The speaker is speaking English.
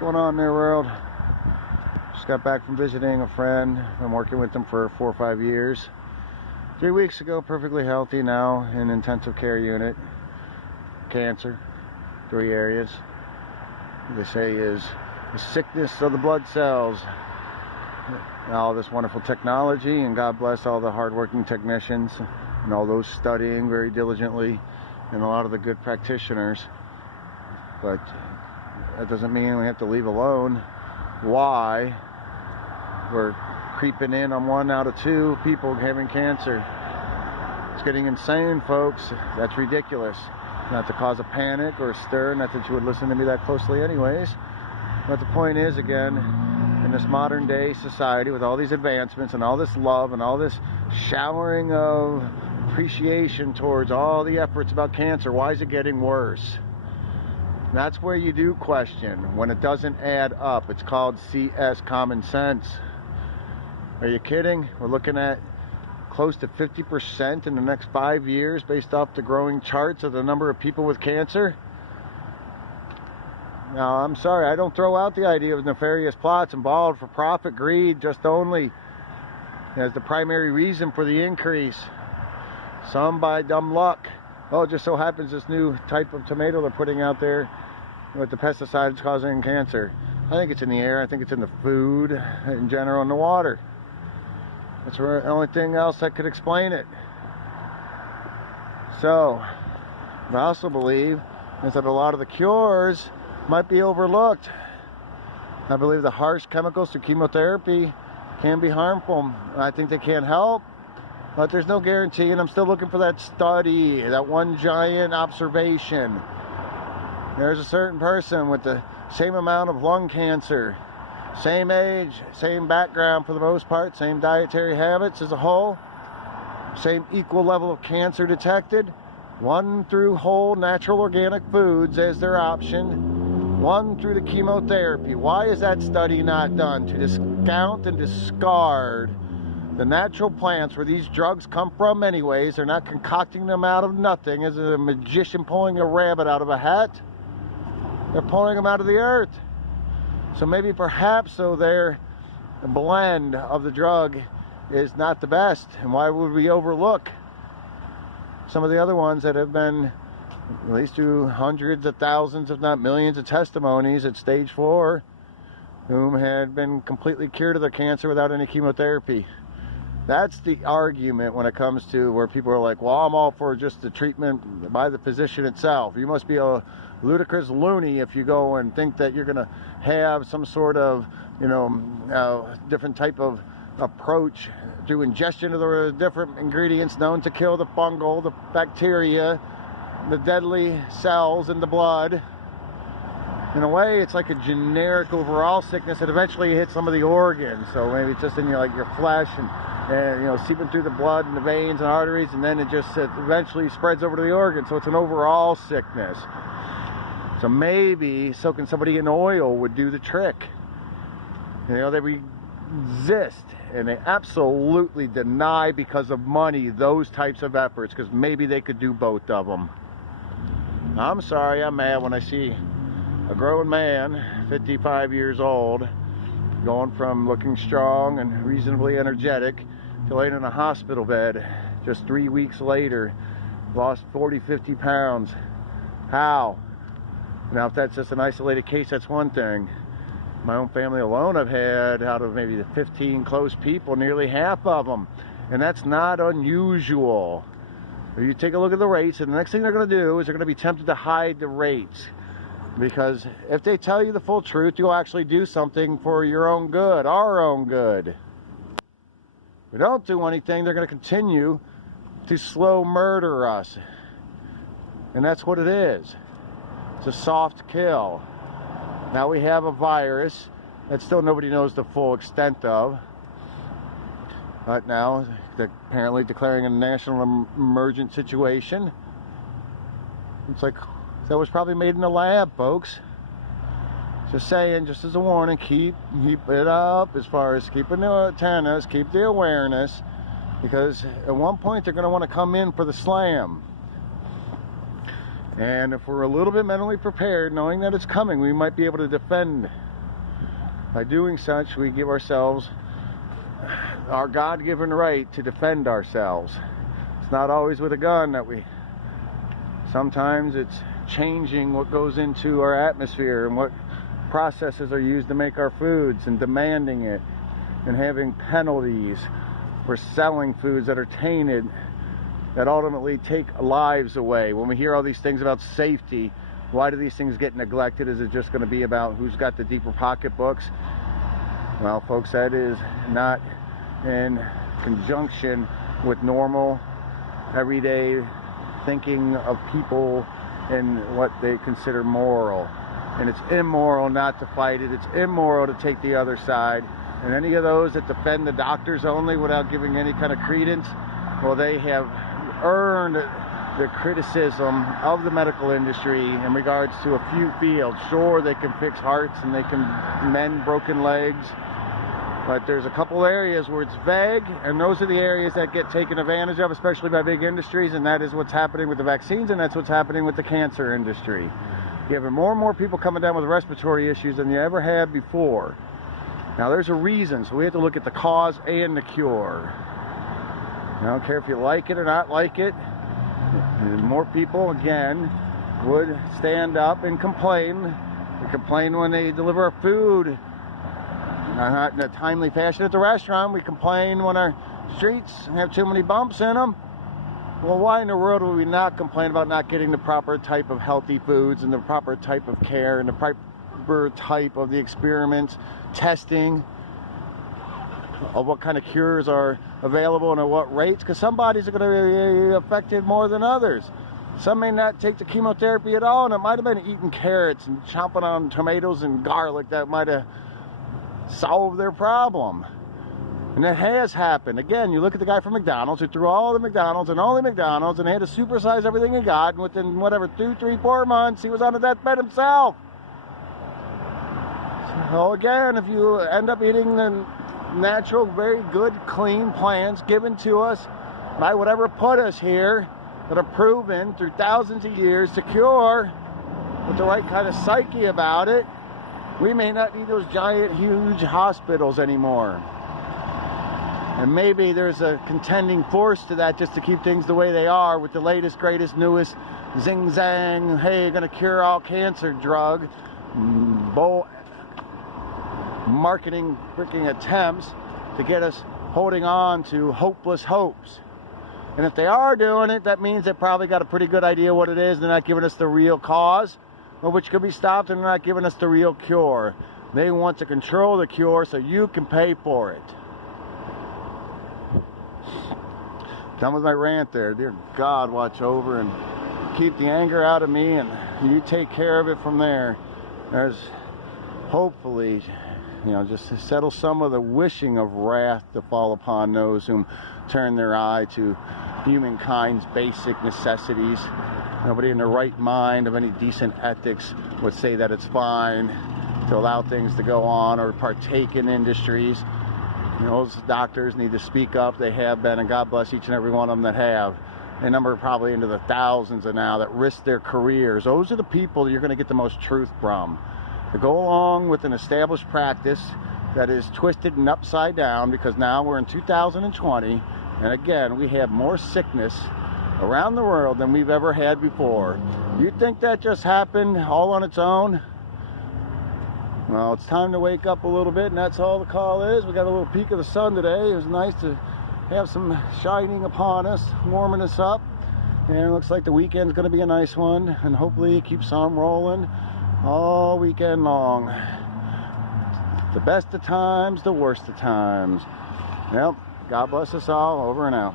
going on there, world? Just got back from visiting a friend. Been working with them for 4 or 5 years. 3 weeks ago, perfectly healthy, now in intensive care unit. Cancer, 3 areas. They say is the sickness of the blood cells. And all this wonderful technology, and God bless all the hardworking technicians and all those studying very diligently, and a lot of the good practitioners. But that doesn't mean we have to leave alone. Why? We're creeping in on 1 out of 2 people having cancer. It's getting insane, folks. That's ridiculous. Not to cause a panic or a stir, not that you would listen to me that closely anyways. But the point is, again, in this modern day society with all these advancements and all this love and all this showering of appreciation towards all the efforts about cancer, why is it getting worse? That's where you do question when it doesn't add up. It's called CS, common sense. Are you kidding? We're looking at close to 50% in the next 5 years based off the growing charts of the number of people with cancer. Now, I'm sorry, I don't throw out the idea of nefarious plots involved for profit, greed, just only as the primary reason for the increase. Some by dumb luck. Oh, it just so happens this new type of tomato they're putting out there with the pesticides causing cancer. I think it's in the air. I think it's in the food in general, in the water. That's the only thing else that could explain it. So, I also believe is that a lot of the cures might be overlooked. I believe the harsh chemicals through chemotherapy can be harmful. I think they can't help, but there's no guarantee, and I'm still looking for that study, that one giant observation. There's a certain person with the same amount of lung cancer, same age, same background for the most part, same dietary habits as a whole, same equal level of cancer detected, 1 through whole natural organic foods as their option, 1 through the chemotherapy. Why is that study not done? To discount and discard the natural plants where these drugs come from anyways. They're not concocting them out of nothing as a magician pulling a rabbit out of a hat. They're pulling them out of the earth. So maybe perhaps so their blend of the drug is not the best. And why would we overlook some of the other ones that have been at least through hundreds of thousands, if not millions, of testimonies at stage 4 whom had been completely cured of their cancer without any chemotherapy? That's the argument when it comes to where people are like, well, I'm all for just the treatment by the physician itself. You must be a ludicrous loony if you go and think that you're going to have some sort of, different type of approach through ingestion of the different ingredients known to kill the fungal, the bacteria, the deadly cells in the blood. In a way, it's like a generic overall sickness that eventually hits some of the organs. So maybe it's just in your flesh and seeping through the blood and the veins and arteries, and then it eventually spreads over to the organs. So it's an overall sickness. So maybe soaking somebody in oil would do the trick. They resist and they absolutely deny because of money those types of efforts, because maybe they could do both of them. I'm sorry, I'm mad when I see a grown man, 55 years old, going from looking strong and reasonably energetic to laying in a hospital bed just 3 weeks later, lost 40, 50 pounds. How? Now, if that's just an isolated case, that's one thing. My own family alone, I've had out of maybe the 15 close people, nearly half of them. And that's not unusual. If you take a look at the rates, and the next thing they're going to do is they're going to be tempted to hide the rates. Because if they tell you the full truth, you'll actually do something for your own good, our own good. If we don't do anything, they're going to continue to slow murder us. And that's what it is. It's a soft kill. Now we have a virus that still nobody knows the full extent of. But now they're apparently declaring a national emergent situation. It's like that was probably made in the lab, folks. Just saying, just as a warning, keep it up as far as keeping the antennas, keep the awareness, because at one point they're going to want to come in for the slam. And if we're a little bit mentally prepared, knowing that it's coming, we might be able to defend By doing such, we give ourselves our God-given right to defend ourselves. It's not always with a gun that we... Sometimes it's changing what goes into our atmosphere and what processes are used to make our foods, and demanding it, and having penalties for selling foods that are tainted, that ultimately take lives away. When we hear all these things about safety, why do these things get neglected? Is it just going to be about who's got the deeper pocketbooks? Well, folks, that is not in conjunction with normal, everyday thinking of people and what they consider moral. And it's immoral not to fight it. It's immoral to take the other side. And any of those that defend the doctors only without giving any kind of credence, well, they have earned the criticism of the medical industry in regards to a few fields. Sure, they can fix hearts and they can mend broken legs, but there's a couple areas where it's vague, and those are the areas that get taken advantage of, especially by big industries, and that is what's happening with the vaccines, and that's what's happening with the cancer industry. You have more and more people coming down with respiratory issues than you ever had before. Now, there's a reason, so we have to look at the cause and the cure. I don't care if you like it or not like it. More people, again, would stand up and complain. They complain when they deliver our food not in a timely fashion at the restaurant. We complain when our streets have too many bumps in them. Well, why in the world would we not complain about not getting the proper type of healthy foods and the proper type of care and the proper type of the experiments, testing of what kind of cures are available and at what rates? Because some bodies are going to be affected more than others. Some may not take the chemotherapy at all, and it might have been eating carrots and chomping on tomatoes and garlic that might have solved their problem. And it has happened. Again, you look at the guy from McDonald's who threw all the McDonald's and only McDonald's, and they had to supersize everything he got, and within whatever 2, 3, 4 months he was on a deathbed himself. So again, if you end up eating the natural, very good, clean plants given to us by whatever put us here, that are proven through thousands of years to cure, with the right kind of psyche about it, we may not need those giant, huge hospitals anymore. And maybe there's a contending force to that just to keep things the way they are with the latest, greatest, newest zing-zang, hey, you're going to cure all cancer drug, marketing freaking attempts to get us holding on to hopeless hopes. And if they are doing it, that means they probably got a pretty good idea what it is. They're not giving us the real cause, which could be stopped, and they're not giving us the real cure. They want to control the cure so you can pay for it. Done with my rant there. Dear God, watch over and keep the anger out of me, and you take care of it from there. There's hopefully, just to settle some of the wishing of wrath to fall upon those whom turn their eye to humankind's basic necessities. Nobody in their right mind of any decent ethics would say that it's fine to allow things to go on or partake in industries. Those doctors need to speak up. They have been, and God bless each and every one of them that have. They number probably into the thousands of now that risk their careers. Those are the people that you're going to get the most truth from. To go along with an established practice that is twisted and upside down, because now we're in 2020, and again, we have more sickness around the world than we've ever had before. You think that just happened all on its own? Well, it's time to wake up a little bit, and that's all the call is. We got a little peek of the sun today. It was nice to have some shining upon us, warming us up, and it looks like the weekend's going to be a nice one, and hopefully it keeps on rolling all weekend long. The best of times, the worst of times. Well, God bless us all. Over and out.